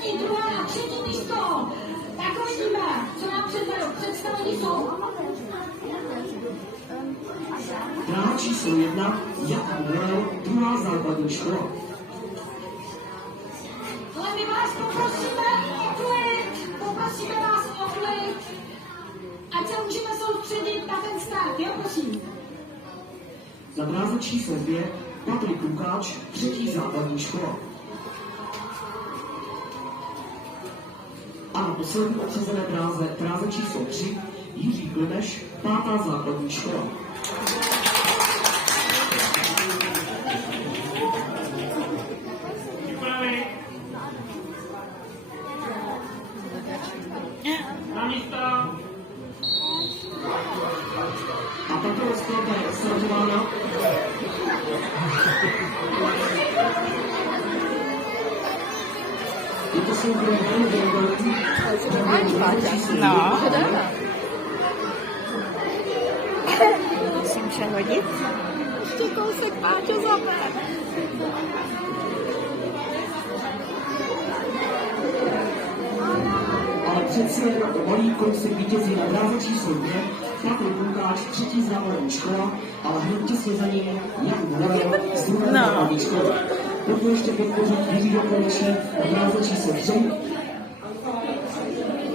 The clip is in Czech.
první, druhé a třetí místo. Tak uvidíme, co nám představení jsou. Dráha číslo 1, Jakub Morel, druhá základní škola. Ale my vás poprosíme o klid, poprosíme vás o klid, ať se můžeme soustředit na ten start, jo, prosím. Za dráze číslo 2, Patrik Lukáč, třetí základní škola. A na poslední obsazené dráze číslo 3, Jiří Klimeš, pátá základní škola. Na místo. A tato rozkladka je odstartována. Tyto jsou velmi velmi. No. Musím přehodit. Ještě kousek, Páťo, zaber. Ale přeci jen malý kousek vítězí na dráze číslo 2, Patrik Lukáč, třetí základní škola, ale hned těsně za ním Jan Morel z druhé základní školy. Proto ještě podpořit Jiřího Klemeše na dráze číslo 3